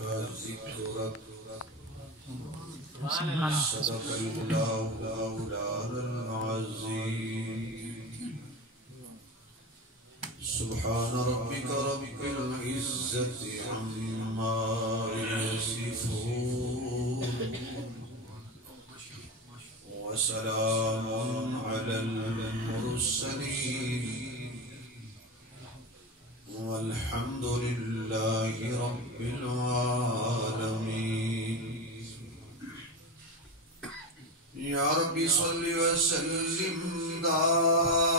کا ذکرک صدق اللہ العظیم سبحان ربک رب العزت عما یصفون وسلام علی المرسلین والحمد للہ رب العالمین یا ربی صلی وسلم دائما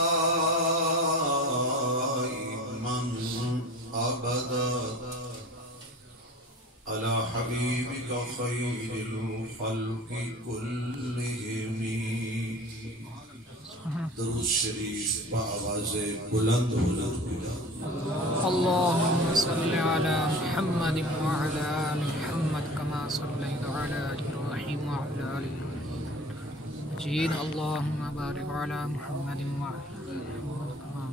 ابدا علی حبیبک خیر الخلق کلہم درود شریف بآواز بلند اللهم صل على محمد وعلى آل محمد كما صليت على إبراهيم وعلى آل إبراهيم مجيد اللهم بارك على محمد وعلى آل محمد كما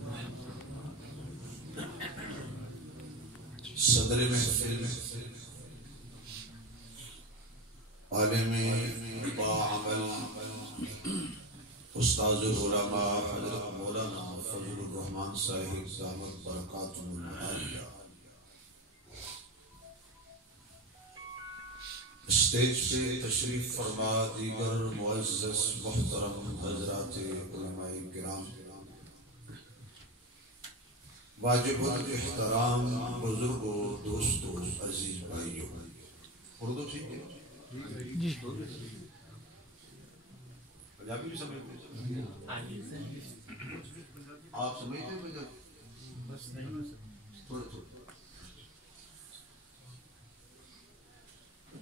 صدر محفل عالم باعمل استاذ العلماء حضرت مولانا فضل الرحمن صاحب دامت برکاتہ العالیہ اسٹیج پہ تشریف فرما دیگر معزز محترم حضرات علماء کرام واجب الاحترام بزرگوں دوستوں عزیز بھائیوں اردو ٹھیک ہے جی پنجابی بھی سمجھتے ہیں آپ سمجھتے ہیں تھوڑا تھوڑا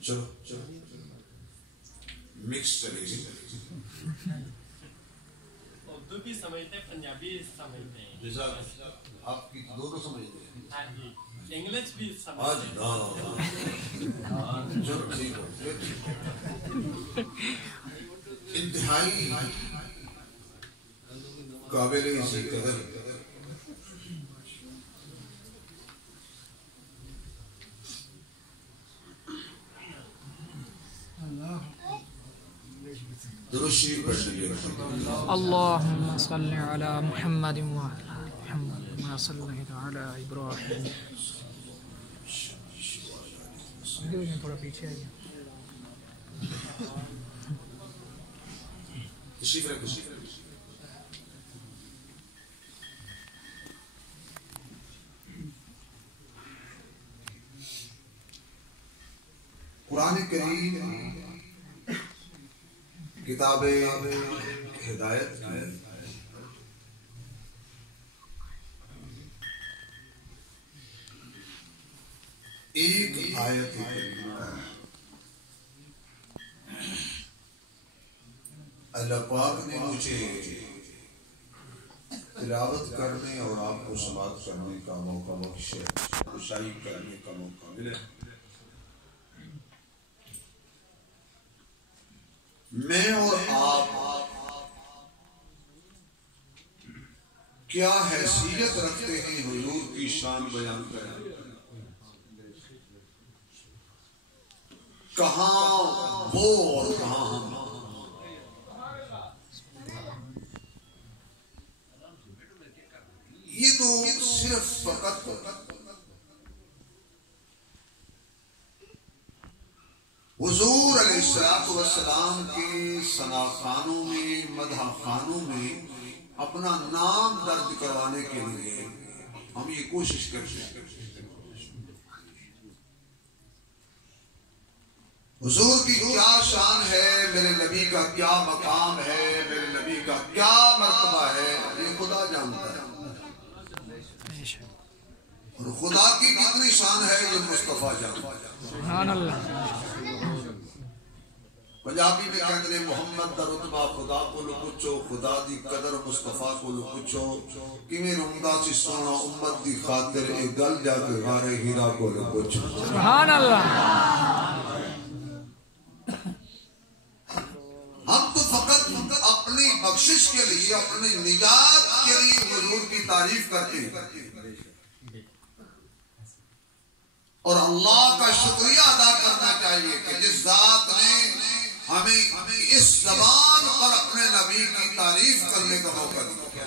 چلو مکس چلے گی اردو بھی سمجھتے ہیں پنجابی سمجھتے ہیں آپ کی دونوں سمجھتے ہیں انگلش بھی آج سمجھتے ہیں چلو ٹھیک ہے انتہائی قابل اسی قدر درود شریف پڑھ لیجیے اللهم صل على محمد وعلى آل محمد كما صليت على إبراهيم تھوڑا پیچھے آئیے تشریف رکھو قرآن کریم کتاب ہدایت ایک آیت اللہ پاک نے مجھے تلاوت کرنے اور آپ کو سماعت کرنے کا موقع بخشے خوشائی کرنے کا موقع ملے میں اور آپ کیا حیثیت رکھتے ہیں حضور کی شان بیان کریں کہاں وہ اور کہاں ہم یہ تو صرف فقط حضور علیہ السلام کے ثنا خوانوں میں مدح خوانوں میں اپنا نام درج کروانے کے لیے ہم یہ کوشش کرتے ہیں حضور کی کیا شان ہے میرے نبی کا کیا مقام ہے میرے نبی کا کیا مرتبہ ہے یہ خدا جانتا ہے اور خدا کی کتنی شان ہے یہ مصطفیٰ جانتا ہے سبحان اللہ پنجابی میں کہتے ہیں محمد دا رتبہ خدا کو لو پچھو خدا دی قدر مصطفیٰ کو لو پچھو کہ میں رمدہ سی سونا امت دی خاطر ایک گل جا کے غارے ہیرا کو لو پچھو سبحان اللہ ہم تو فقط اپنی بخشش کے لیے اپنی نجات کے لیے حضور کی تعریف کرتے ہیں اور اللہ کا شکریہ ادا کرنا چاہیے کہ جس ذات نے ہمیں اس زبان پر اپنے نبی کی تعریف کرنے کا موقع دیا.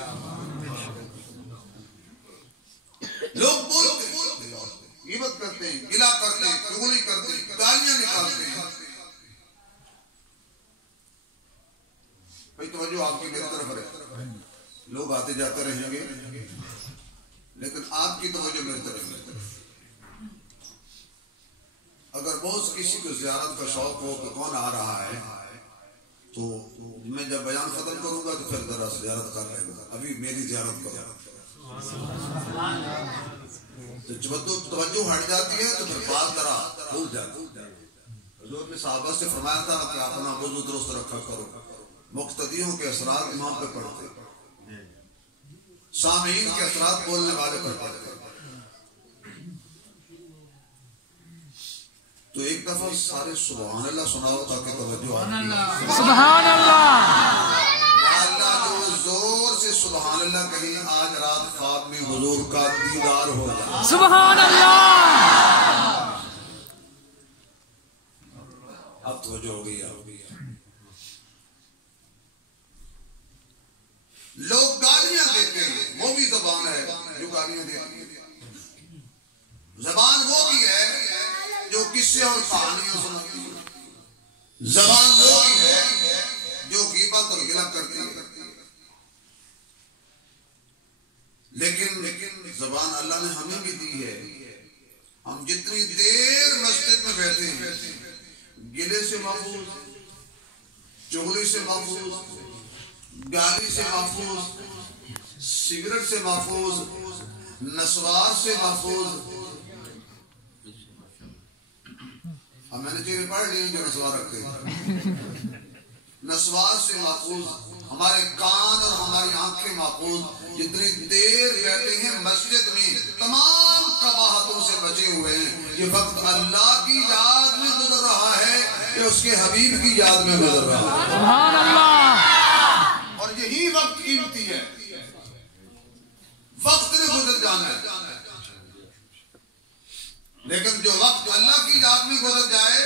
لوگ بولتے ہیں، غیبت کرتے ہیں، گلہ کرتے ہیں، چغلی کرتے ہیں، گالیاں نکالتے ہیں. بھائی توجہ آپ کی میری طرف ہے. لوگ آتے جاتے رہیں گے لیکن آپ کی توجہ میری طرف ہے. اگر بہت کسی کو زیارت کا شوق ہو کہ کون آ رہا ہے تو میں جب بیان ختم کروں گا تو پھر ذرا زیارت کر لیں گا. ابھی میری زیارت کرو. تو توجہ ہٹ جاتی ہے تو پھر بات ذرا بھول جاتی. حضور نے صحابہ سے فرمایا تھا کہ اپنا وضو درست رکھا کرو. مقتدیوں کے اثرات امام پہ پڑتے، سامعین کے اثرات بولنے والے پر پڑتے. تو ایک دفعہ سارے سبحان اللہ سناؤ تاکہ توجہ آئے. سبحان اللہ. یا اللہ جو زور سے سبحان اللہ کہیں آج رات خواب میں حضور کا دیدار ہو جائے. سبحان اللہ. اب توجہ ہو گئی. لوگ گالیاں دیتے ہیں، وہ بھی زبان ہے جو گالیاں دیتی ہے. زبان وہ بھی ہے جو قصے اور کہانیاں سناتی ہے. زبان وہ بھی ہے جو غیبت اور گلہ کرتی ہے. لیکن زبان اللہ نے ہمیں بھی دی ہے. ہم جتنی دیر مسجد میں بیٹھے ہیں گلے سے محفوظ، چغلی سے محفوظ، گالی سے محفوظ، سگریٹ سے محفوظ، نسوار سے محفوظ. اب میں نے چیزیں پڑھ لی جو نسوار رکھتے ہیں. نسوار سے محفوظ. ہمارے کان اور ہماری آنکھیں محفوظ. جتنی دیر بیٹھے ہیں مسجد میں تمام قباحتوں سے بچے ہوئے ہیں. یہ وقت اللہ کی یاد میں گزر رہا ہے کہ اس کے حبیب کی یاد میں گزر رہا ہے. سبحان اللہ. اور یہی وقت قیمتی ہے. وقت نے گزر جانا ہے لیکن جو وقت اللہ کی یاد میں گزر جائے،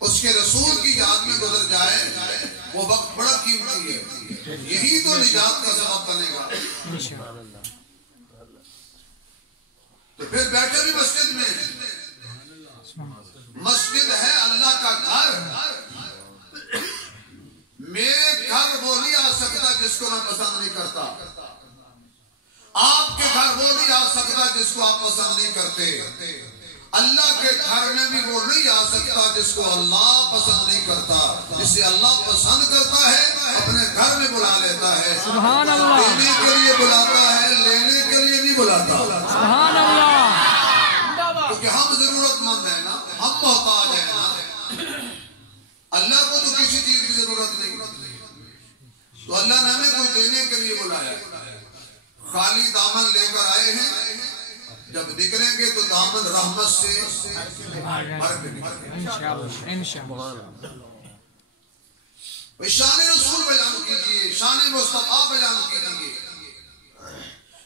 اس کے رسول کی یاد میں گزر جائے، وہ وقت بڑا قیمتی ہے. یہی تو نجات کا سبب بنے گا. تو پھر بیٹھے بھی مسجد میں. مسجد ہے اللہ کا گھر. میرے گھر وہ نہیں آ سکتا جس کو میں پسند نہیں کرتا. آپ کے گھر وہ نہیں آ سکتا جس کو آپ پسند نہیں کرتے. اللہ کے گھر میں بھی وہ نہیں آ سکتا جس کو اللہ پسند نہیں کرتا. جسے اللہ پسند کرتا ہے اپنے گھر میں بلا لیتا ہے. سبحان اللہ. دینے کے لیے بلاتا ہے، لینے کے لیے نہیں بلاتا. سبحان اللہ. کیونکہ ہم ضرورت مند ہیں نا، ہم محتاج ہیں نا. اللہ کو تو کسی چیز کی ضرورت نہیں. تو اللہ نے ہمیں کوئی دینے کے لیے بلایا. خالی دامن لے کر آئے ہیں. جب نکلیں گے تو دامن رحمت سے بھر کے نکلیں گے. انشاءاللہ. شان رسول بیان کیجیے، شان مصطفیٰ بیان کیجیے.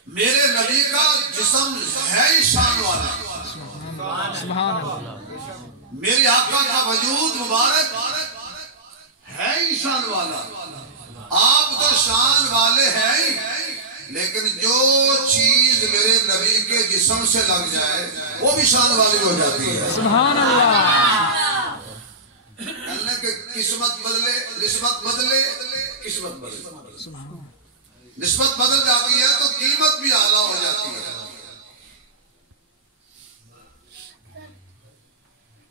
میرے نبی کا جسم ہے ہی شان والا. سبحان اللہ. میرے آقا کا وجود مبارک ہے ہی شان والا. آپ تو شان والے ہیں ہی، لیکن جو چیز میرے نبی کے جسم سے لگ جائے وہ بھی شان والی ہو جاتی ہے. سبحان اللہ. اللہ کے قسمت بدلے، نسبت بدلے، قسمت بدلے. نسبت بدل جاتی ہے تو قیمت بھی اعلیٰ ہو جاتی ہے.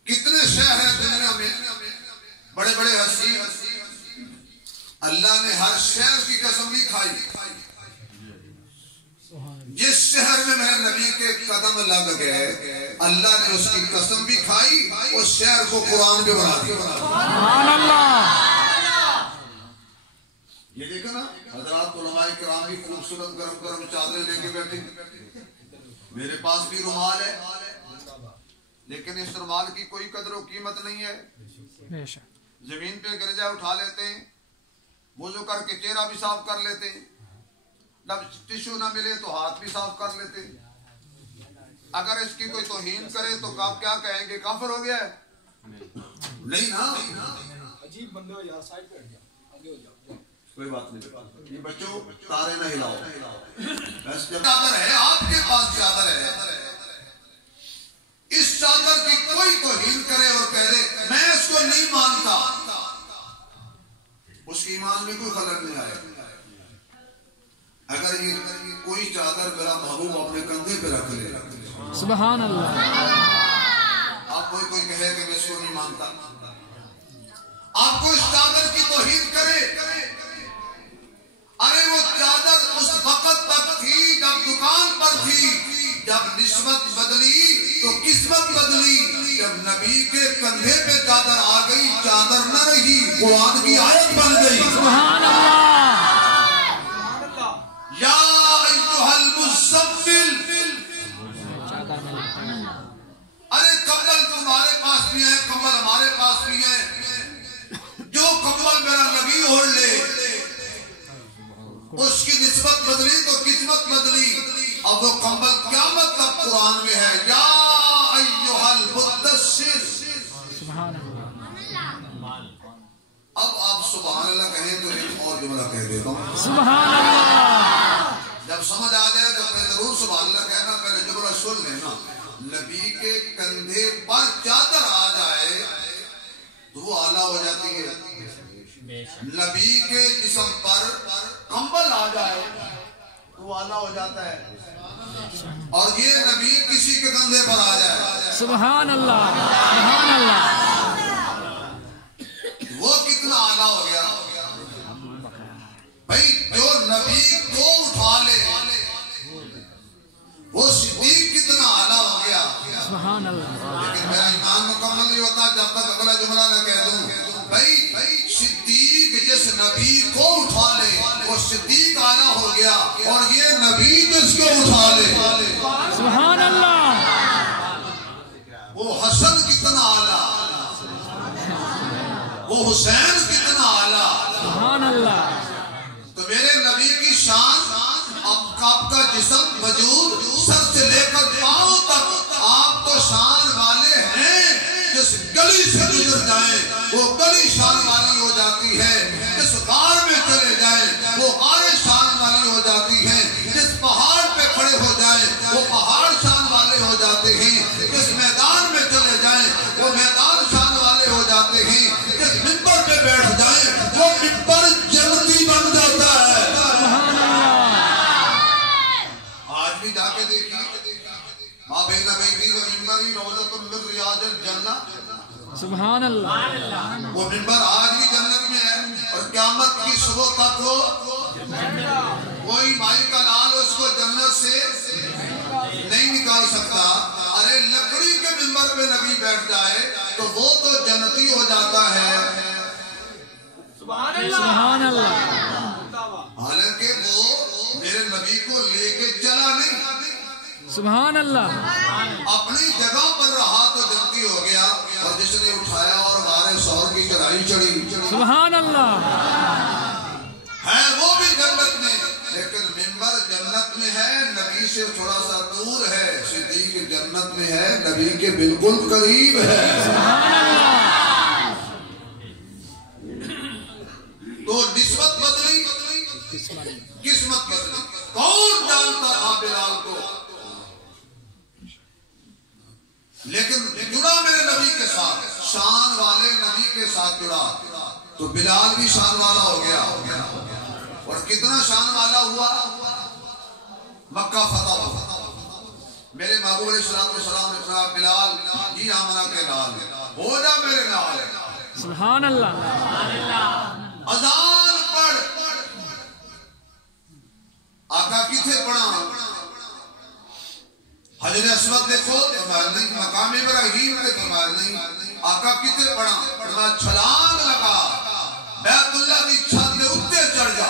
کتنے شہر ہیں دنیا میں بڑے بڑے حسین، اللہ نے ہر شہر کی قسم نہیں کھائی. جس شہر میں میرے نبی کے قدم لگ گئے اللہ نے اس کی قسم بھی کھائی، اس شہر کو قرآن بھی بنا دیا. سبحان اللہ. یہ دیکھو نا حضرات علماء کرام بھی خوبصورت گرم گرم چادریں لے کے بیٹھے. میرے پاس بھی رومال ہے لیکن اس رومال کی کوئی قدر و قیمت نہیں ہے. زمین پہ گر جائے اٹھا لیتے ہیں، وضو کر کے چہرہ بھی صاف کر لیتے ہیں، جب ٹشو نہ ملے تو ہاتھ بھی صاف کر لیتے ہیں. اگر اس کی کوئی توہین کرے تو آپ کیا کہیں گے؟ کافر ہو گیا ہے؟ نہیں نا، عجیب بندے ہو یار، سائڈ پہ ہٹ جاؤ، آگے ہو جاؤ۔ کوئی بات نہیں، یہ بچوں تارے نہ ہلاؤ۔ چادر ہے آپ کے پاس، چادر ہے، اس چادر کی کوئی توہین کرے اور کہہ دے میں اس کو نہیں مانتا، اس کی ایمان میں کوئی خلل نہیں آئے۔ اگر یہ کوئی چادر میرا محبوب اپنے کندھے پہ رکھ لے، سبحان اللہ، آپ کوئی کہے کہ میں اس کو نہیں مانتا، آپ کو اس چادر کی توہین کرے، ارے وہ چادر اس وقت تک تھی جب دکان پر تھی، جب نسبت بدلی تو قسمت بدلی، جب نبی کے کندھے پہ چادر آ گئی چادر نہ رہی، قرآن کی آیت بن گئی۔ سبحان اللہ، یا ایھا المزمل، ارے کمبل تمہارے پاس بھی ہے، کمبل ہمارے پاس بھی ہے، جو کمبل میرا نبی اوڑھ لے اس کی نسبت بدلی تو قسمت بدلی۔ اب وہ کمبل قیامت تک قرآن میں ہے، یا ایھا المدثر۔ سبحان اللہ، اب آپ سبحان اللہ کہیں تو ایک اور جملہ کہہ دیتا ہوں، سبحان اللہ، جب سمجھ آ جائے تو پہلے ضرور سبحان اللہ کہنا، پہلے جملہ سن لینا۔ نبی کے کندھے پر چادر آ جائے تو وہ اعلیٰ ہو جاتی ہے، نبی کے جسم پر کمبل آ جائے تو وہ اعلیٰ ہو جاتا ہے، اور یہ نبی کسی کے کندھے پر آ جائے سبحان اللہ، سبحان اللہ، وہ کتنا اعلیٰ ہو گیا بھائی۔ جو نبی کو اٹھا لے وہ صدیق کتنا اعلیٰ ہو گیا۔ سبحان اللہ، لیکن میرا ایمان مکمل نہیں ہوتا جب تک اگلا جملہ نہ کہہ دوں۔ بھائی صدیق جس نبی کو اٹھا لے وہ صدیق اعلیٰ ہو گیا، اور یہ نبی جس کو اٹھا لے سبحان اللہ، وہ حسن کتنا اعلیٰ، وہ حسین کتنا اعلیٰ۔ سبحان اللہ، تو میرے نبی کی شان، آپ کا جسم وجود سر سے لے کر پاؤں تک آپ تو شان والے ہیں، جس گلی سے گزر جائیں وہ گلی شان والی ہو جاتی ہے، جس غار میں چلے جائیں وہ غاریں شان والی ہو جاتی ہیں، جس پہاڑ پہ کھڑے ہو جائیں وہ پہاڑ شان والے ہو جاتے ہیں، جس میدان میں چلے جائیں وہ میدان شان والے ہو جاتے ہیں، جس منبر پہ بیٹھ جائیں وہ منبر جنتی بن جاتا ہے۔ آج بھی جا کے دیکھیے ماں بین بیتی و منبری روضۃ من ریاض الجنہ، سبحان اللہ، وہ منبر آج بھی جنت میں ہے، اور قیامت کی صبح تک وہ کوئی مائی کا لال اس کو جنت سے نہیں نکال سکتا۔ ارے لکڑی کے منبر پہ نبی بیٹھ جائے تو وہ تو جنتی ہو جاتا ہے، سبحان اللہ، حالانکہ وہ میرے نبی کو لے کے چلا نہیں، سبحان اللہ، اپنی جگہ پر رہا تو جنتی ہو گیا، اور جس نے اٹھایا اور غار ثور کی چڑھائی چڑھی سبحان اللہ، ہے وہ بھی جنت میں، لیکن منبر جنت میں ہے، نبی سے تھوڑا سا دور ہے، صدیق جنت میں ہے، نبی کے بالکل قریب ہے۔ سبحان اللہ، تو نسبت بدلی، قسمت بدلی۔ کون جانتا تھا بلال کو؟ لیکن جڑا میرے نبی کے ساتھ، شان والے نبی کے ساتھ جڑا تو بلال بھی شان والا ہو گیا، اور کتنا شان والا ہوا، مکہ فتح ہوا۔ میرے محبوب علیہ السلام نے کہا بلال جی آمنہ کے نال ہو جا میرے نال، سبحان اللہ، اذان پڑھ۔ آقا کتنے پڑھا؟ حجر اسود دیکھو، نہیں مقام ابراہیم نے فرمایا نہیں۔ آقا کتنے پڑھا؟ فرمایا چھلانگ لگا، بیت اللہ کی چھت میں اتے چڑھ جا،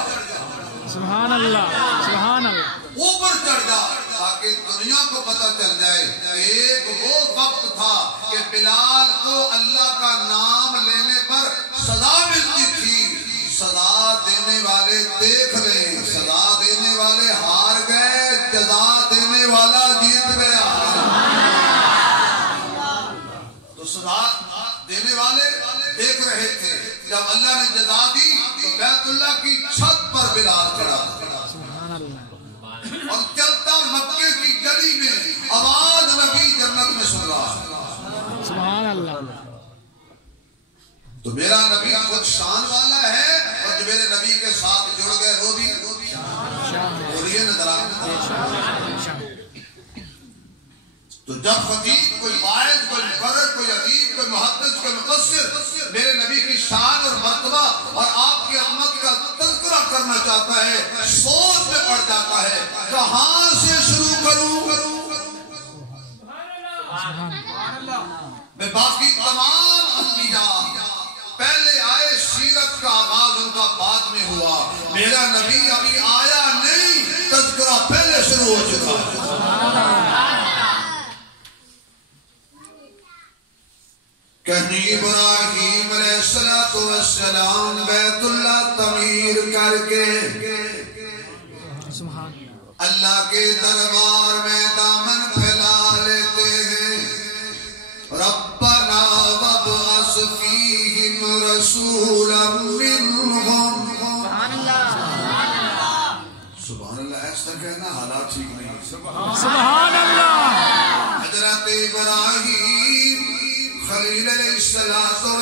سبحان اللہ، سبحان اللہ، اوپر چڑھ جا، تاکہ دنیا کو پتہ چل جائے۔ ایک وہ وقت تھا کہ بلال کو اللہ کا نام لینے پر سزا ملتی تھی، سزا دینے والے دیکھ لیں، سزا دینے والے ہار گئے، جزا دینے والا جیت گیا۔ سزا دینے والے دیکھ رہے تھے. جب اللہ نے جزا دی تو بیت اللہ کی چھت پر بلال کھڑا اور چلتا مکے کی گلی میں آواز نبی جنت میں سن رہا. سبحان اللہ. تو میرا نبی خود شان والا ہے اور جو میرے نبی کے ساتھ جڑ گئے وہ بھی نظر آتے. تو جب خطیب کوئی واعظ کوئی مقرر کوئی ادیب کوئی محدث کوئی مفسر میرے نبی کی شان اور مرتبہ اور آپ کی عظمت کا تذکرہ کرنا چاہتا ہے سوچ میں پڑ جاتا ہے کہاں سے شروع کروں. میں باقی تمام انبیاء پہلے آئے سیرت کا آغاز ان کا بعد میں ہوا. میرا نبی ابھی آیا نہیں تذکرہ پہلے شروع ہو چکا ہے. کہیں ابراہیم علیہ السلام بیت اللہ تعمیر کر کے اللہ کے دربار میں دامن پھیلا لیتے ہیں. ربنا وابعث فیہم رسولا منہم. سبحان اللہ. ایسا کہنا حالات ٹھیک نہیں. سبحان اللہ. حضرت ابراہیم خلیل علیہ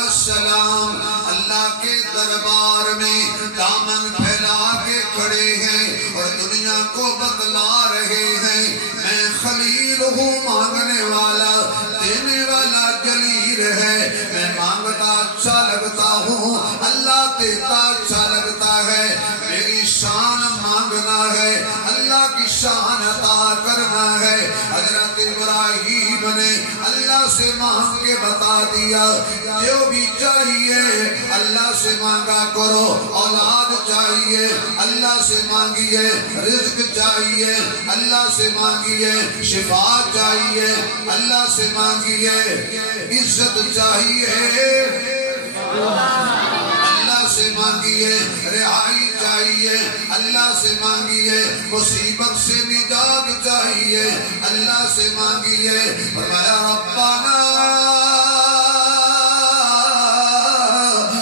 السلام اللہ کے دربار میں دامن پھیلا کے کھڑے ہیں اور دنیا کو بتلا رہے ہیں میں خلیل ہوں مانگنے والا دینے والا جلیل ہے. میں مانگتا اچھا لگتا ہوں اللہ دیتا اچھا لگتا ہے. میری شان مانگنا ہے اللہ کی شان عطا کرنا ہے. حضرت ابراہیم نے اللہ سے مانگ کے بتا دیا جو بھی چاہیے اللہ سے مانگا کرو. اولاد چاہیے اللہ سے مانگیے. رزق چاہیے اللہ سے مانگیے. شفا چاہیے اللہ سے مانگیے. عزت چاہیے اللہ سے مانگیے. رہائی چاہیے اللہ سے مانگیے. مصیبت سے نجات چاہیے اللہ سے مانگیے. فرمایا ربنا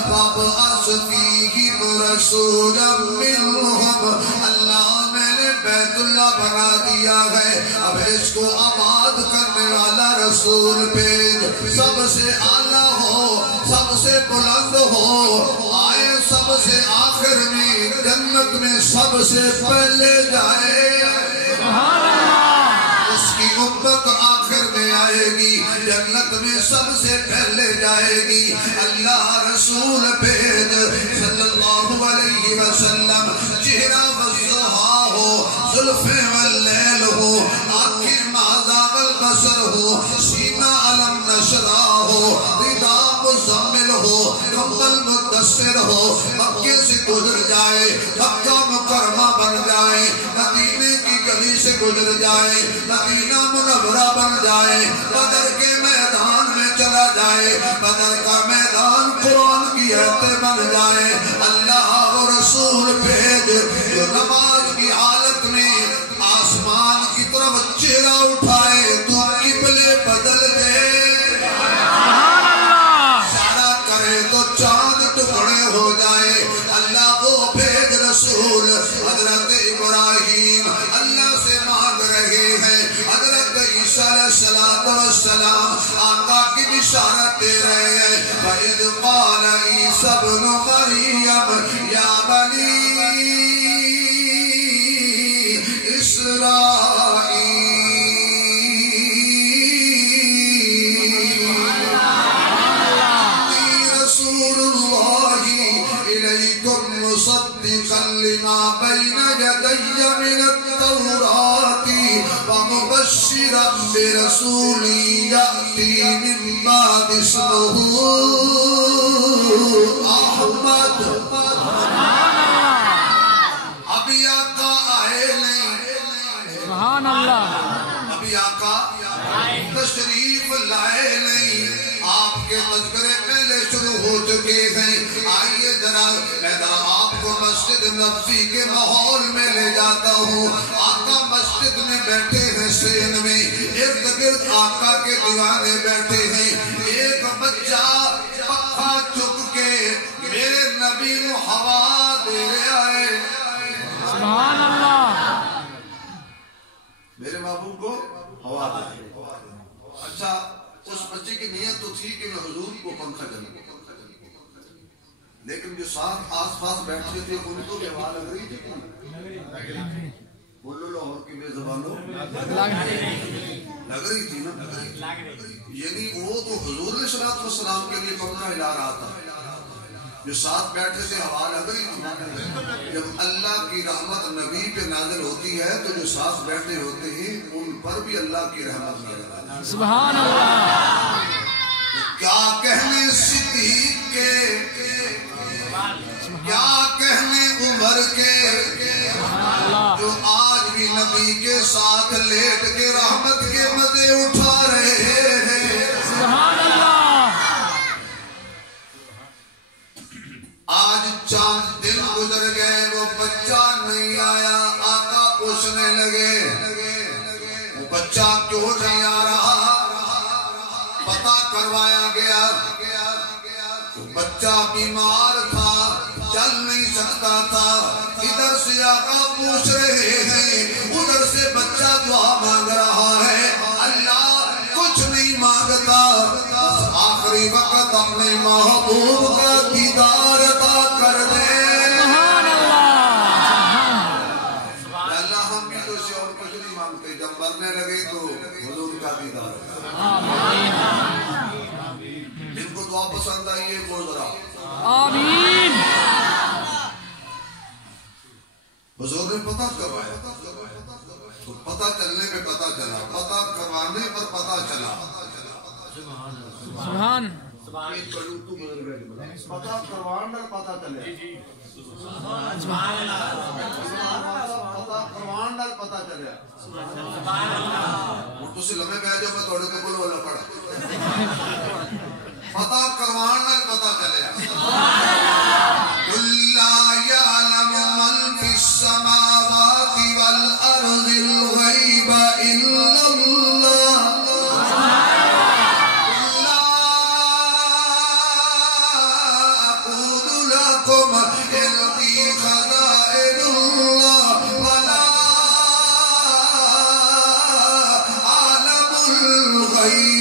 وابعث فیہم رسولا منہم. اللہ میں نے بیت اللہ بنا دیا ہے اب اس کو آباد کرنے والا رسول بھیج. سب سے اعلیٰ ہو سب سے بلند ہو آئے سب سے آخر میں جنت میں سب سے پہلے جائے. اس کی امت آخر میں آئے گی جنت میں سب سے پہلے جائے گی. اللہ رسول بھیج صلی اللہ علیہ وسلم. چہرہ والضحا ہو زلفیں واللیل ہو آنکھیں ماذا والبصر ہو سینہ علم نشرہ ہو ردا مزمل ہو کمبل مدثر ہو. مکے سے گزر جائے مکہ مکرمہ بن جائے مدینے کی گلی سے گزر جائے مدینہ منورہ بن جائے بدر کے میدان میں چلا جائے بدر کا میدان قرآن کی ایت بن جائے. اللہ و رسول بھیج جو نماز کی حالت میں آسمان کی طرف چہرہ اٹھائے تو قبلے بدل دے. اشارہ کرے تو چاند ٹکڑے ہو جائے. اللہ وہ بھیج رسول. حضرت ابراہیم اللہ سے مانگ رہے ہیں. حضرت عیسیٰ علیہ السلام آقا کی بشارت دے رہے ہیں. وَإِذْ قَالَ عِيسَى ابْنُ مَرْيَمَ يَا بَنِي مصدقا لما بين يدي من التوراة ومبشرا برسول يأتي من بعد اسمه احمد. ابھی آقا آئے نہیں. سبحان اللہ. ابھی آقا تشریف لائے نہیں. آپ کے تذکرے پہلے شروع ہو چکے ہیں. آئیے ذرا میں آپ کو مسجد نبوی کے ماحول میں لے جاتا ہوں. آقا مسجد میں بیٹھے ہیں سین میں ارد گرد آقا کے دیوانے بیٹھے ہیں. ایک بچہ پکھا چک کے میرے نبی نو ہوا دے رہا ہے. سبحان اللہ. میرے محبوب کو ہوا دے. اچھا اس بچے کی نیت تو تھی کہ میں حضور کو پنکھا چلوں، لیکن جو ساتھ آس پاس بیٹھے تھے ان کو بھی ہوا لگ رہی تھی. بولو لاہور کی بے زبانوں لگ رہی تھی نا. یعنی وہ تو حضور علیہ السلام کے لیے پنکھا ہلا رہا تھا، جو ساتھ بیٹھے تھے ہوا لگ رہی تھی. جب اللہ کی رحمت نبی پہ نازل ہوتی ہے تو جو ساتھ بیٹھے ہوتے ہیں ان پر بھی اللہ کی رحمت نازل ہوتی ہے. سبحان اللہ. کیا کہنے صدیق کے، کیا کہنے عمر کے، جو آج بھی نبی کے ساتھ لیٹ کے رحمت کے مزے اٹھا رہے ہیں. سبحان اللہ. آج 4 دن گزر گئے وہ بچہ نہیں آیا. آقا پوچھنے لگے وہ بچہ کیوں نہیں آ رہا. پتہ کروایا گیا وہ بچہ بیمار تھا، چل نہیں سکتا تھا. ادھر سے آقا پوچھ رہے ہیں، ادھر سے بچہ دعا مانگ رہا ہے. اللہ کچھ نہیں مانگتا، آخری وقت اپنے محبوب کا دیدار عطا کر دے. اللہ ہم بھی تو سے اور کچھ نہیں مانگتے، جب مرنے لگے تو حضور کا دیدار. جن کو دعا پسند آئی ہے وہ ذرا آمین. حضور نے پتہ کروایا تو پتہ چلنے پہ پتہ چلا، پتہ کروانے پر پتہ چلا. سبحان. پتہ کروانے پر پتہ چلے. پتہ کروانے پر پتہ چلے. تو سے لمحے پہ جو میں توڑے کے بول والا پڑا. پتہ کروانے پر پتہ چلے. اللہ یعلم من فی السماوات والارض الغیب الا اللہ. لا اقول لكم عندي خزائن اللہ ولا عالم الغیب.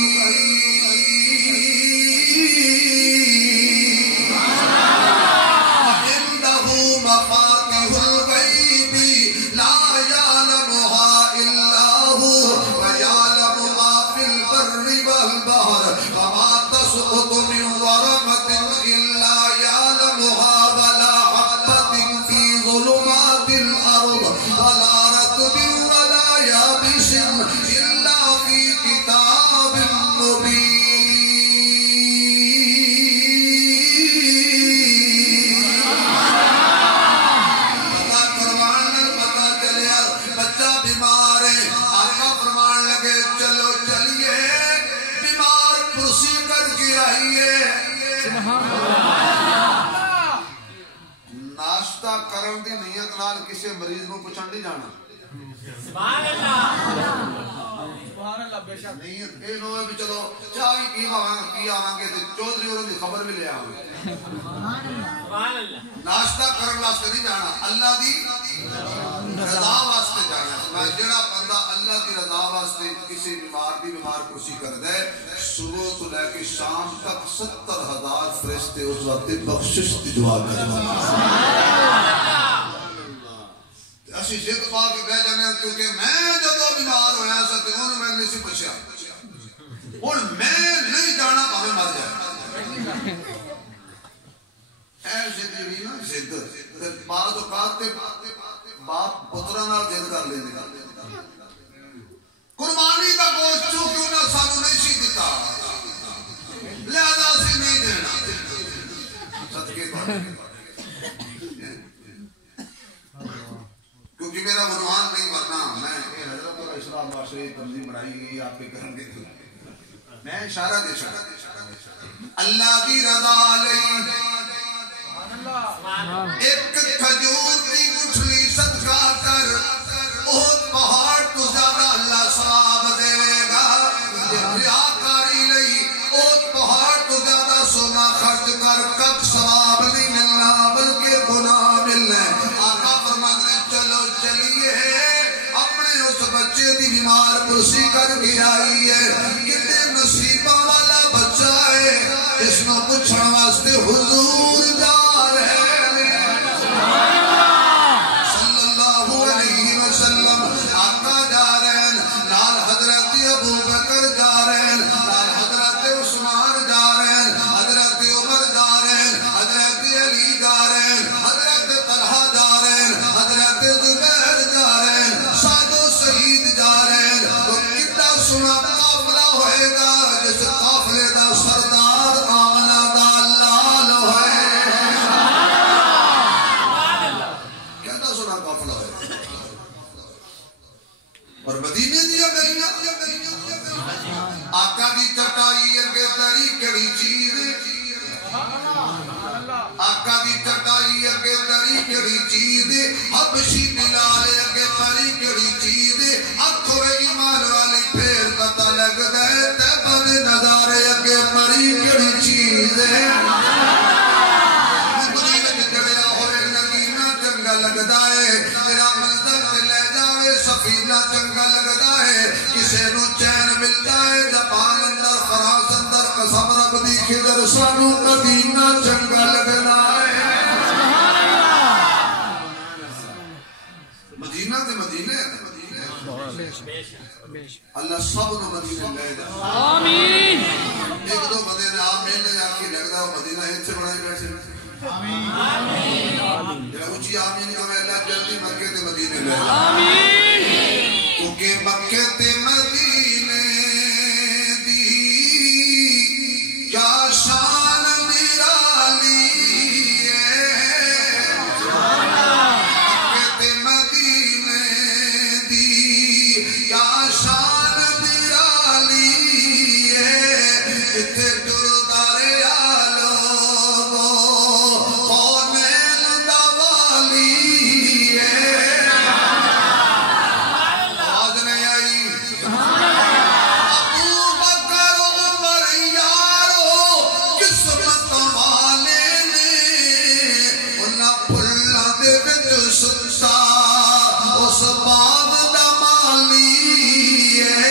ناشتہ کرن دی نیت نال کسی مریض نو پوچھن نہیں جانا. سبحان اللہ. سبحان اللہ. بے شک نیت اے نو ہے بھی چلو چاہ بھی کی آواں گے تے چودھری اور دی خبر بھی لے آواں گے. سبحان اللہ. ناشتہ کرن واسطے نہیں جانا، اللہ دی رضا واسطے جانا. میں جڑا بندہ اللہ دی رضا واسطے کسی بیمار دی بیمار کسی کر دے، صبح تو لے کے شام تک 70,000 فرشتے اس وقت بخشش دی دعا کرتے ہیں. اسی ضد پا کے بہ جانے کیونکہ میں جدو بیمار ہویا سا تے انہوں میں نہیں سی پوچھا، اور میں نہیں جانا پاویں مر جائے. اے ضد نہیں نا، ضد بعض اوقات تے باپ پتراں نال ضد کر لیندے. قربانی کا گوشت چونکہ انہاں سانوں نہیں سی دتا لہذا اسی نہیں دینا. صدقے کیونکہ میرا عنوان نہیں مرنا. میں حضرت اسلام واسطے تنظیم بنائی گئی آپ کے گھر کے تھے، میں اشارہ دے سکتا. اللہ کی رضا لئی ایک کھجور کی گٹھلی صدقہ کر، احد پہاڑ تو زیادہ اللہ ثواب دے گا. ریاکاری لئی احد پہاڑ تو بچے دی بیمار پرسی کر کے آئی ہے کتنے نصیبہ والا بچہ ہے اس میں پوچھنے واسطے حضور جا رہے صلی اللہ علیہ وسلم آقا جا رہے ہیں نال حضرت ابو بکر جا رہے ہیں نال حضرت عثمان جا رہے ہیں حضرت عمر جا رہے ہیں حضرت علی جا رہے ہیں حضرت طلحہ جا رہے ہیں حضرت زبیر جا رہے ہیں سعد و سعید جا رہے ہیں وہ کتنا سنا قافلہ ہوئے گا جس قافلے دا سردار آمنہ دا لال ہوئے کہتا سنا قافلہ ہوئے اور مدینے دیا گریاں آقا دی چٹائی اگے دری کڑی چیز آقا دی چٹائی اگے دری کڑی چیز حبشی بلال اگے پری کڑی چیز اکھو ایمان والی پھر پتہ لگ دے تیبن نظارے اگے پری کڑی چیز مدینہ جڑیا ہوئے نگینہ چنگا لگدا ہے تیرا منظر تے لے جاوے سفینہ چنگا لگدا ہے کسے نو چین ملتا ہے جاپان اندر فرانس اندر قسم رب دی خضر سانو مدینہ چنگا لگدا ہے مدینہ تے مدینے اللہ سب نو مدینہ لے جا آمین ایک دو بندے نے آپ ملنے جا کے لگدا مدینہ ایتھے بنائی بیٹھے آمین جڑا اونچی آمین کہے اللہ جلدی مکے تے مدینے لے جا آمین کیونکہ مکے تے مدینے دی کیا شان نرالی ہے مکے تے مدینے دی کیا شان نرالی ہے اتھے ٹردارے آلوگو کونین دا والی ہے آواز نہیں آئی ابو بکر عمر یارو قسمت والے نے انہاں پھلاں دے وچ ستا اس باغ دا مالی ہے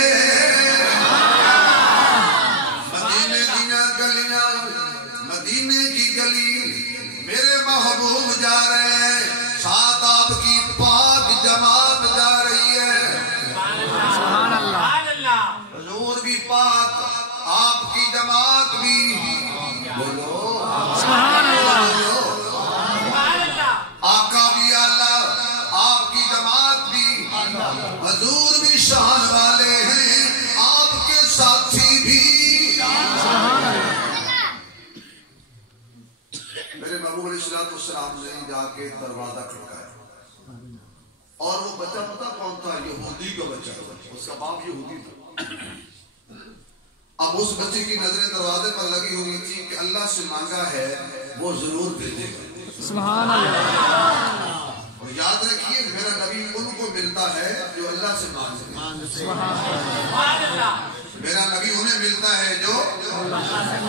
مدینے دیاں گلیاں مدینے کی گلی میرے محبوب جا رہے ہیں ساتھ آپ کی پاک جماعت جا رہی ہے سبحان اللہ حضور بھی پاک آپ کی جماعت بھی بولو سبحان اللہ آقا بھی اللہ آپ کی جماعت بھی حضور بھی شان والے ہیں آپ کے ساتھی بھی میرے محبوب علیہ السلام نے جا کے دروازہ کھڑکایا اور وہ بچہ پتہ کون تھا یہودی کا بچہ اس کا باپ یہودی تھا اب اس بچے کی نظریں دروازے پر لگی ہوئی تھی کہ اللہ سے مانگا ہے وہ ضرور بھیجے گا سبحان اللہ اور یاد رکھیے میرا نبی ان کو ملتا ہے جو اللہ سے مانگتے ہیں میرا نبی انہیں ملتا ہے جو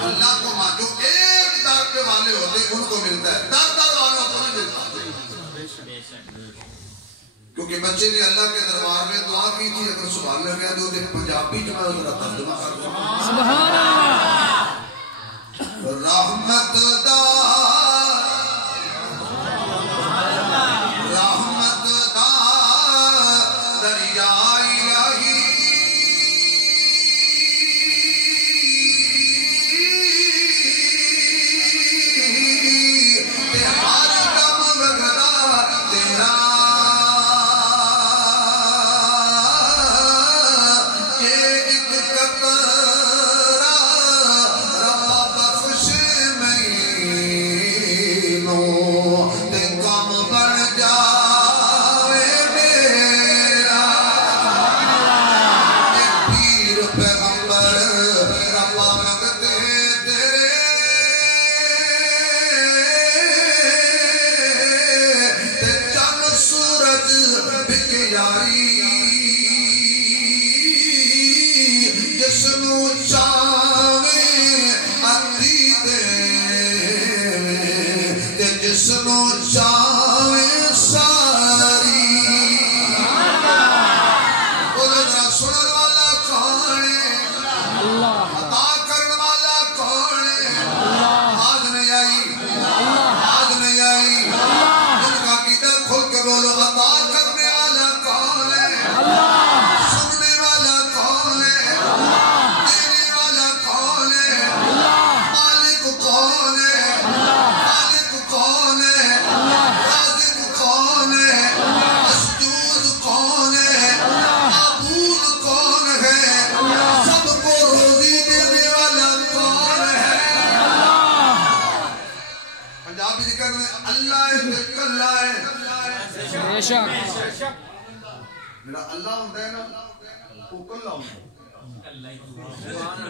اللہ کو مان جو ایک در کے والے ہوتے ہیں ان کو ملتا ہے در در والوں کو نہیں ملتا کیونکہ بچے نے اللہ کے دربار میں دعا کی تھی اگر سبحان اللہ کہہ دو کہ پنجابی جو میں ذرا ترجمہ کر دوں سبحان اللہ رحمت دا رحمت دا دریا الہی تے ہر دم وگدا تیرا یہ ایک قطرہ رب بخش میں بے شک میرا اللہ ہوتا ہے نا وہ کلا ہوتا ہے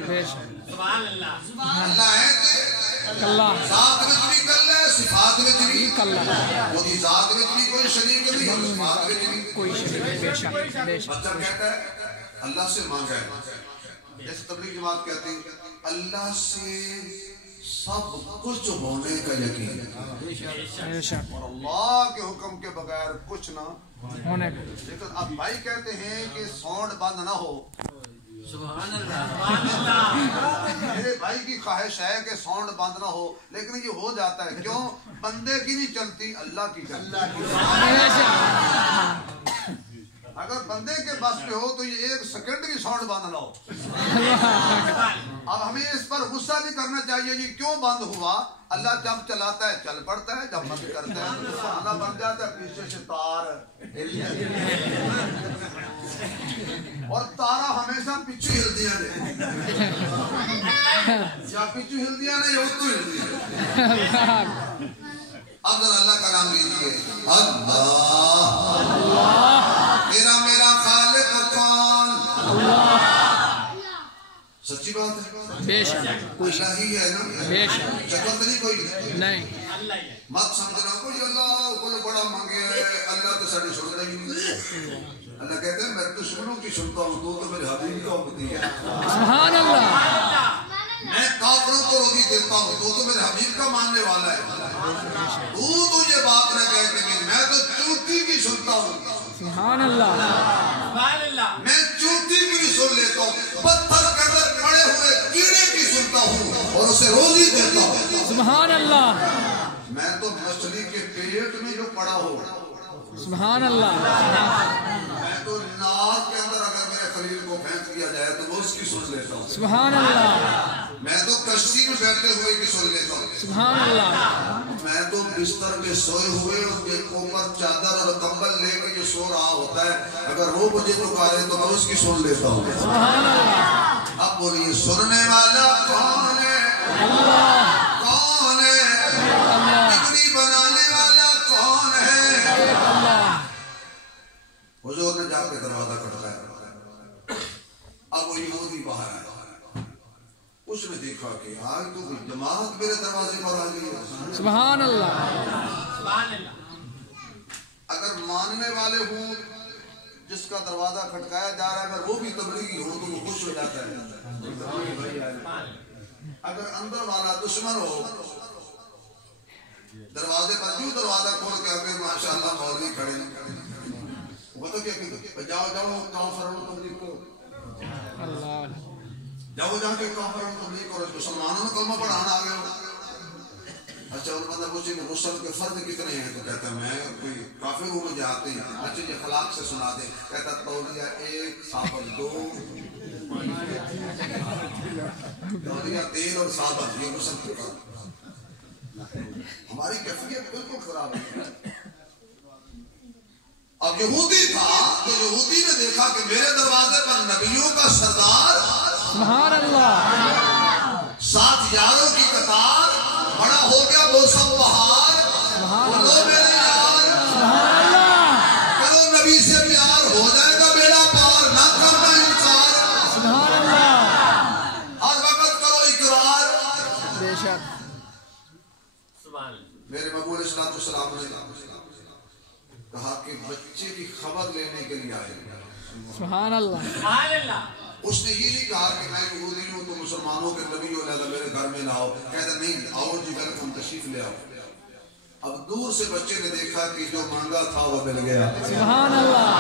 بے شک سبحان اللہ اللہ ہے اللہ ذات وچ بھی کلا ہے صفات وچ بھی کلا وہ دی ذات وچ بھی کوئی شریک نہیں اور صفات وچ بھی کوئی شریک بے شک بے شک بچہ کہتا ہے اللہ سے مانگا ہے جیسے تبلیغ جماعت کہتی ہے اللہ سے سب کچھ ہونے کا یقین ہے بے شک اور اللہ کے حکم کے بغیر کچھ نہ ہونے کا لیکن اب بھائی کہتے ہیں کہ ساؤنڈ بند نہ ہو سبحان اللہ میرے بھائی کی خواہش ہے کہ ساؤنڈ بند نہ ہو لیکن یہ ہو جاتا ہے کیوں بندے کی نہیں چلتی اللہ کی چلتی اگر بندے کے بس پہ ہو تو یہ ایک سیکنڈ بھی ساؤنڈ بند نہ ہو اب ہمیں اس پر غصہ نہیں کرنا چاہیے یہ کیوں بند ہوا اللہ جب چلاتا ہے چل پڑتا ہے جب بند کرتا ہے تو گانا بن جاتا ہے پیچھے سے تار ہل جاتی ہے اور تارا ہمیشہ پیچھے ہل دیا نے یا پیچھے ہل دیا نے یا اتو ہل دیا اب ذرا اللہ کا نام لیجیے اللہ تیرا میرا خالق کون اللہ سچی بات ہے بے شک اللہ ہی ہے نا بے شک شکل نہیں کوئی نہیں مت سمجھنا کوئی اللہ کو بڑا مانگے اللہ تو ساڑی سنتا ہی نہیں اللہ کہتے ہیں میں دشمنوں کی سنتا ہوں تو میرے حبیب کا امتی ہے سبحان اللہ میں کافروں کو روزی دیتا ہوں تو میرے حبیب کا ماننے والا ہے تو یہ بات نہ کہتے ہیں میں تو چوٹی کی سنتا ہوں سبحان اللہ میں چوٹی کی بھی سن لیتا ہوں پتھر کے اندر پڑے ہوئے کیڑے کی سنتا ہوں اور اسے روزی دیتا ہوں سبحان اللہ میں تو مچھلی کے پیٹ میں جو پڑا ہو سبحان اللہ میں تو ناک کے اندر اگر میرے خلیل کو پھینک دیا جائے تو وہ اس کی سن لیتا ہوں سبحان اللہ میں تو کشتی میں بیٹھے ہوئے کی سن لیتا ہوں سبحان اللہ میں تو بستر کے سوئے ہوئے اس کے اوپر چادر اور کمبل لے کے جو سو رہا ہوتا ہے اگر وہ مجھے پکارے تو میں اس کی سن لیتا ہوں سبحان اللہ اب بولیے سننے والا کون ہے اللہ کون ہے بگڑی بنانے والا کون ہے اللہ حضور نے جا کے دروازہ کھٹکایا اب وہ یہودی باہر آیا اس نے دیکھا کہ آج تو کوئی جماعت میرے دروازے پر آ گئی ہے سبحان اللہ اگر ماننے والے ہوں جس کا دروازہ کھٹکایا جا رہا ہے اگر وہ بھی تبلیغی ہو تو وہ خوش ہو جاتا ہے اگر اندر والا دشمن ہو دروازے پر کیوں دروازہ کھول کے آگے ماشاءاللہ مولوی کھڑے وہ تو کیا کہتے جاؤ جاؤ کافروں تبلیغ کرو اللہ جاؤ جا کے کافروں تبلیغ کرو مسلمانوں نے کلمہ پڑھانا آ گئے اچھا ان بندہ پوچھے کہ غسل کے فرد کتنے ہیں تو کہتا ہے میں کوئی کافر ہوں مجھے آتے ہیں اچھا یہ خلاق سے سنا دے کہتا تولیہ 1 صابن 2 تولیہ تیل اور صابن یہ غسل کے فرد ہماری کیفیت بالکل خراب ہے اب یہودی تھا تو یہودی نے دیکھا کہ میرے دروازے پر نبیوں کا سردار سبحان اللہ 7 یاروں کی قطار بڑا ہو گیا وہ سب بہار بولو میرے یار کرو نبی سے پیار ہو جائے گا بیڑا پار نہ کرنا انکار سبحان اللہ ہر وقت کرو اقرار بے شک میرے محبوب علیہ السلام نے کہا کہ بچے کی خبر لینے کے لیے آئے سبحان اللہ اس نے یہ نہیں کہا کہ میں یہودی ہوں تو مسلمانوں کے نبی ہو لہذا میرے گھر میں نہ آؤ کہتا نہیں آؤ جی ویلکم تشریف لے آؤ اب دور سے بچے نے دیکھا کہ جو مانگا تھا وہ مل گیا سبحان اللہ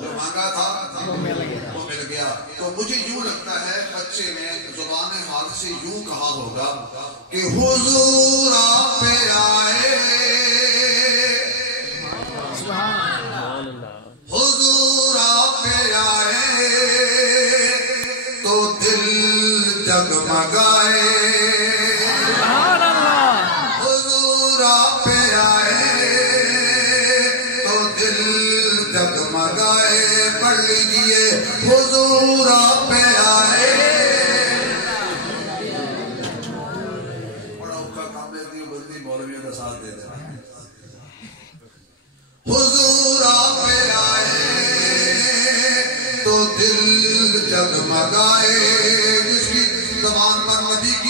جو مانگا تھا وہ مل گیا تو مجھے یوں لگتا ہے بچے نے زبان حال سے یوں کہا ہوگا کہ حضور آپ پہ آئے حضور آپ پہ آئے تو دل جگمگائے حضور آپ پہ آئے تو دل جگمگائے پڑھ لیجیے حضور آپ پہ آئے بڑا اوکھا کام ہے کہ بندی مولویوں کا ساتھ دے دے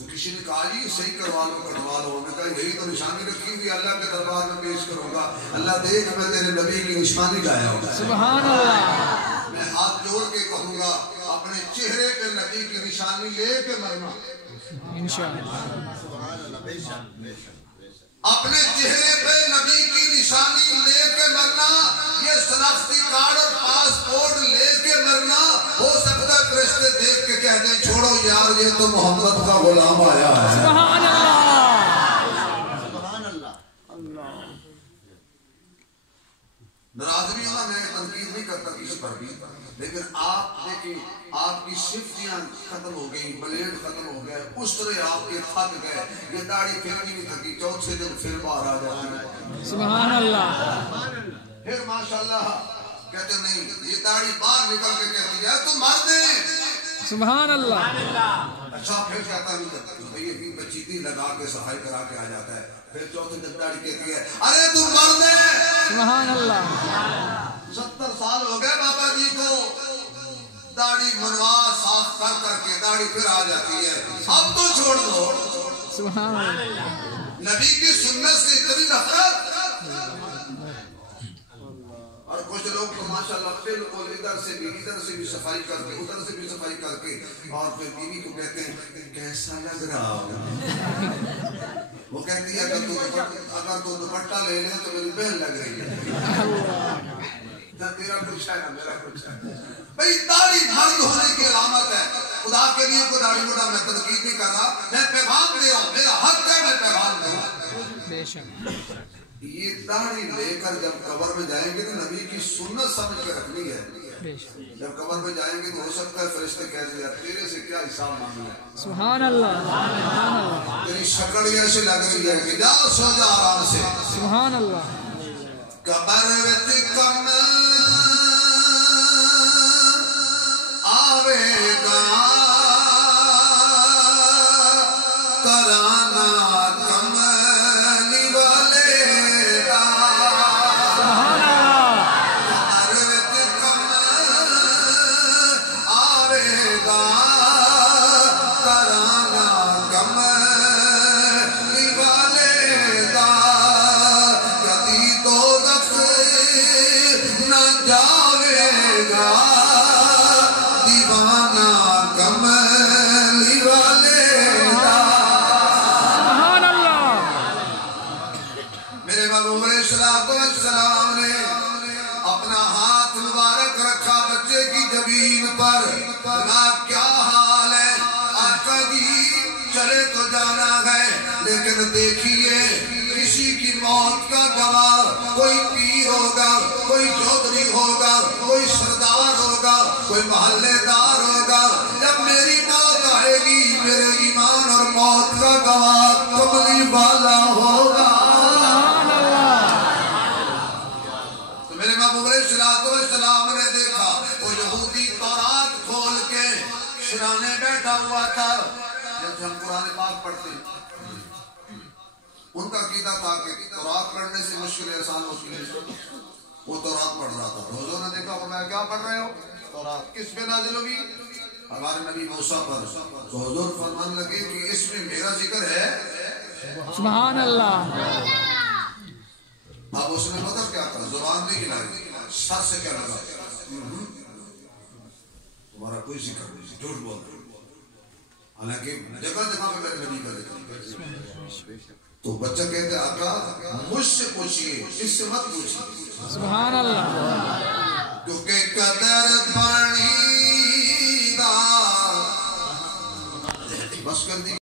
تو کسی نے کہا جی صحیح کروا لو کٹوا لو. انہوں نے کہا یہی تو نشانی رکھی ہوئی اللہ کے دربار میں پیش کروں گا. اللہ دیکھ میں تیرے نبی کی نشانی لایا ہوں. سبحان اللہ. میں ہاتھ جوڑ کے کہوں گا اپنے چہرے پہ نبی کی نشانی لے کے مرنا. انشاءاللہ. اپنے چہرے پہ نبی کی نشانی لے کے مرنا. یہ شناختی کارڈ اور پاسپورٹ لے کے مرنا. ہو سکتا ہے فرشتے دیکھ کے کہتے ہیں چھوڑو یار یہ تو محمد کا غلام آیا ہے. سبحان اللہ. ناراض بھی ہونا, میں تنقید نہیں کرتا کسی پر بھی, لیکن آپ دیکھیں آپ کی شفتیاں ختم ہو گئی, بلیڈ ختم ہو گئے, اس طرح آپ کے تھک گئے. یہ داڑھی پھر بھی نہیں تھکی, چوتھے دن پھر باہر آ جاتی ہے. سبحان اللہ. پھر ماشاءاللہ کہتے نہیں, یہ داڑھی باہر نکل کے کہتی ہے تو مرد ہے. سبحان اللہ. اچھا پھر کہتا نہیں یہ بچی تھی لگا کے صفائی کرا کے آ جاتا ہے. پھر چوتھے دن داڑھی کہتی ہے ارے تو مرد ہے. سبحان اللہ. 70 سال ہو گئے بابا جی کو, داڑھی منوا صاف کر کر کے داڑھی پھر آ جاتی ہے. اب تو چھوڑ دو. سبحان اللہ. نبی کی سنت سے اتنی نفرت. اور کچھ لوگ تو ماشاءاللہ بالکل ادھر سے بھی صفائی کر کے ادھر سے بھی صفائی کر کے اور پھر بیوی کو کہتے ہیں کیسا لگ رہا ہو. وہ کہتی ہے اگر تو دوپٹہ لے لیں تو میری بہن لگ رہی ہے. تیرا کچھ ہے نا میرا کچھ ہے. بھئی داڑھی مرد ہونے کی علامت ہے. خدا کے لیے کوئی داڑھی موٹا میں تنقید نہیں کر رہا, میں پیغام دے رہا ہوں, میرا حق ہے میں پیغام دوں. بے شک. یہ داڑھی لے کر جب قبر میں جائیں گے تو نبی کی سنت سمجھ کے رکھنی ہے. جب قبر میں جائیں گے تو ہو سکتا ہے فرشتے کہہ دیں تیرے سے کیا حساب مانگنا ہے. سبحان اللہ. سبحان اللہ. تیری شکل ایسی لگ رہی ہے کہ جا سو جا آرام سے. سبحان اللہ. قبر وچ کم آوے گا کرانا کم نیوالے دا. سبحان اللہ. قبر وچ کم آوے گا کرانا کم نیوالے دا. کبھی دوزخ نہ جاوے گا دیوانہ کملی والے دا. سبحان اللہ. میرے محبوب علیہ السلام نے اپنا ہاتھ مبارک رکھا بچے کی جبین پر. جناب کیا حال ہے آقا جی, چلے تو جانا ہے لیکن دیکھیے کسی کی موت کا گواہ کوئی پیر ہوگا, کوئی چودھری ہوگا, کوئی سردار ہوگا, کوئی محلے دار ہوگا. جب میری موت آئے گی میرے ایمان اور موت کا گواہ کملی والا ہوگا. تو میرے محبوب علیہ السلام نے دیکھا وہ یہودی تورات کھول کے شرانے بیٹھا ہوا تھا. جب ہم قرآن پاک پڑھتے ہیں ان کا عقیدہ تھا کہ تورات پڑھنے سے مشکل آسان ہوتی ہے. وہ تورات پڑھ رہا تھا. حضور نے دیکھا فرمایا کیا پڑھ رہے ہو؟ تورات. کس پہ نازل ہوگی؟ ہمارے نبی موسیٰ پر. تو حضور فرمان لگے کہ اس میں میرا ذکر ہے. سبحان اللہ. اب اس نے مطلب کیا تھا, زبان نہیں ہلائی, سر سے کیا لگا تمہارا کوئی ذکر نہیں, جھوٹ بول رہے. حالانکہ جگہ جگہ پہ میرے نبی کا ذکر. تو بچہ کہتے آقا مجھ سے پوچھئے, اس سے مت پوچھئے. سبحان اللہ. کیونکہ قدر پانی دا بس کر دی.